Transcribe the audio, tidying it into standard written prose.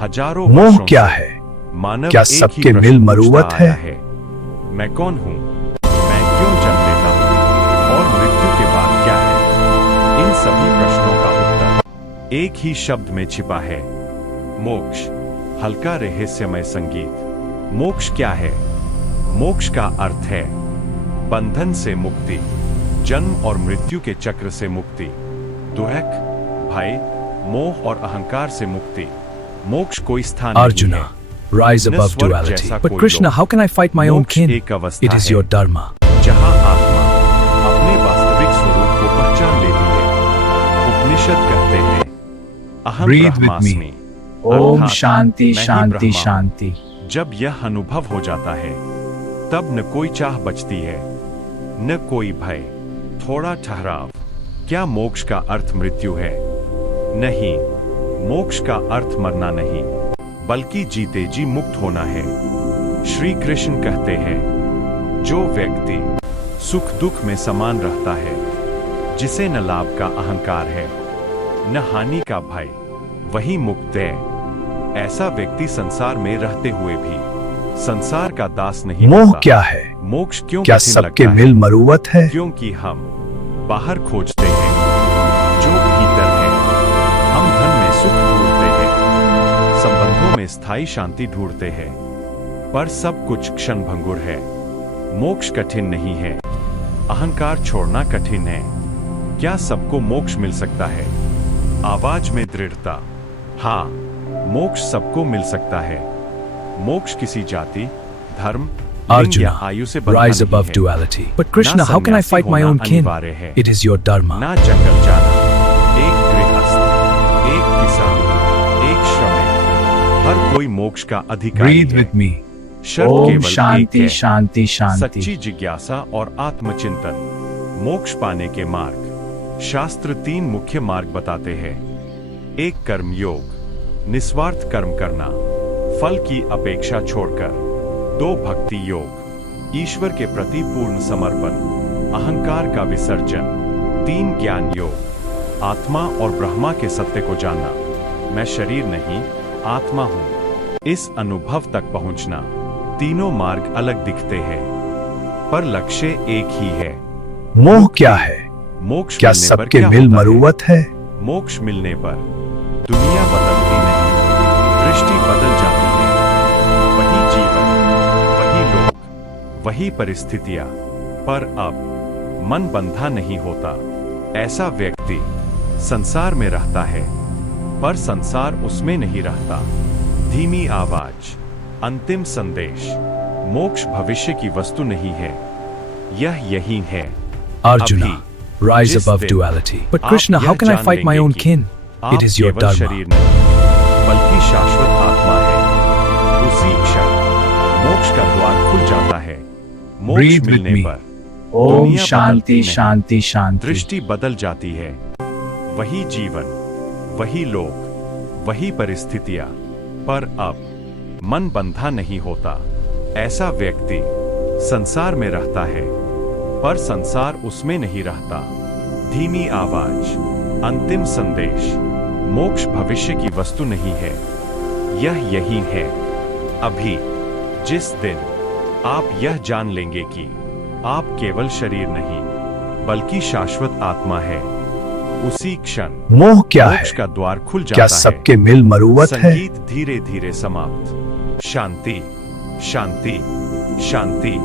हजारों मोह वर्षों क्या से है? मानव क्या एक ही सबके प्रश्न मिल मरुवत पूछता आया है? मैं कौन हूँ? मैं क्यों जन्म लेता हूँ? और मृत्यु के बाद क्या है? इन सभी प्रश्नों का उत्तर एक ही शब्द में छिपा है, मोक्ष। हल्का रहस्यमय संगीत। मोक्ष क्या है? मोक्ष का अर्थ है बंधन से मुक्ति, जन्म और मृत्यु के चक्र से मुक्ति, दुख, भय, मोह और अहंकार से मुक्ति। मोक्ष कोई स्थान नहीं Arjuna, है, rise न above स्वर्ग duality. जैसा But कोई Krishna, लोक। how can I fight my own मोक्ष kin? एक अवस्था It is है your dharma. जहां आत्मा अपने वास्तविक स्वरूप को पहचान लेती है। उपनिषद कहते हैं, अहम Breathe with me. ब्रह्मास्मि, ओम अर्थात शांति मैं ही शांति ब्रह्मा हूं। शांति। जब यह अनुभव हो जाता है, तब न कोई चाह बचती है, न कोई भय। थोड़ा ठहराव। क्या मोक्ष का अर्थ मृत्यु है? नहीं, मोक्ष का अर्थ मरना नहीं, बल्कि जीते जी मुक्त होना है। श्री कृष्ण कहते हैं, जो व्यक्ति सुख दुख में समान रहता है, जिसे न लाभ का अहंकार है, न हानि का भय, वही मुक्त है। ऐसा व्यक्ति संसार में रहते हुए भी संसार का दास नहीं मोह होता। क्या है? मोक्ष क्यों क्या कठिन सबके लगता है? मिल मरुवत है? क्योंकि हम बाहर खोजते हैं जो भीतर है। हम धन में सुख ढूंढते हैं, संबंधों में स्थायी शांति ढूंढते हैं, पर सब कुछ क्षणभंगुर है। मोक्ष कठिन नहीं है, अहंकार छोड़ना कठिन है। क्या सबको मोक्ष मिल सकता है? आवाज में दृढ़ता। हाँ, मोक्ष सबको मिल सकता है। मोक्ष किसी जाति, धर्म, लिंग या Arjuna, आयु से बंधा rise नहीं above है। duality. But Krishna, how can I सन्यासी fight my होना own kin? अनिवार्य है। It is your dharma. ना जंगल जाना, एक गृहस्थ, एक किसान, एक श्रमिक, हर कोई मोक्ष का अधिकारी Breathe है। with me. शर्त ओम केवल एक शांति है, शांति शांति। सच्ची जिज्ञासा और आत्मचिंतन। मोक्ष पाने के मार्ग। शास्त्र 3 मुख्य मार्ग बताते हैं। 1 कर्म योग, निस्वार्थ कर्म करना, फल की अपेक्षा छोड़कर। 2 भक्ति योग, ईश्वर के प्रति पूर्ण समर्पण, अहंकार का विसर्जन। 3 ज्ञान योग, आत्मा और ब्रह्मा के सत्य को जानना। मैं शरीर नहीं, आत्मा हूं। इस अनुभव तक पहुंचना। तीनों मार्ग अलग दिखते हैं, पर लक्ष्य एक ही है। मोह क्या है? मोक्ष क्या मिलने पर सबके क्या मिल होता है? मरुवत है? मोक्ष मिलने पर दुनिया बदलती नहीं, दृष्टि बदल जाती है। वही जीवन, वही लोग, वही परिस्थितियां, पर अब मन बंधा नहीं होता। ऐसा व्यक्ति संसार में रहता है, पर संसार उसमें नहीं रहता। धीमी आवाज। अंतिम संदेश। मोक्ष भविष्य की वस्तु नहीं है, यह यही है। Arjuna, rise जिस above दिन duality. But आप Krishna, how यह can I जान fight my लेंगे own कि kin? आप It is your केवल dharma. शरीर नहीं, बल्कि शाश्वत आत्मा है। उसी क्षण मोक्ष का द्वार खुल जाता है। मोक्ष Breathe with मिलने me. पर ओम दुनिया शांति बदलती नहीं, शांति शांति। दृष्टि बदल जाती है। वही जीवन, वही लोग, वही परिस्थितियां, पर अब मन बंधा नहीं होता। ऐसा व्यक्ति संसार में रहता है, पर संसार उसमें नहीं रहता। धीमी आवाज। अंतिम संदेश। मोक्ष भविष्य की वस्तु नहीं है, यह यही है। अभी, जिस दिन आप यह जान लेंगे कि आप केवल शरीर नहीं, बल्कि शाश्वत आत्मा है, उसी क्षण मोह क्या मोक्ष है? का द्वार खुल जाता क्या है। सबके मिल मरुवत है? संगीत धीरे धीरे समाप्त। शांति, शांति, शांति।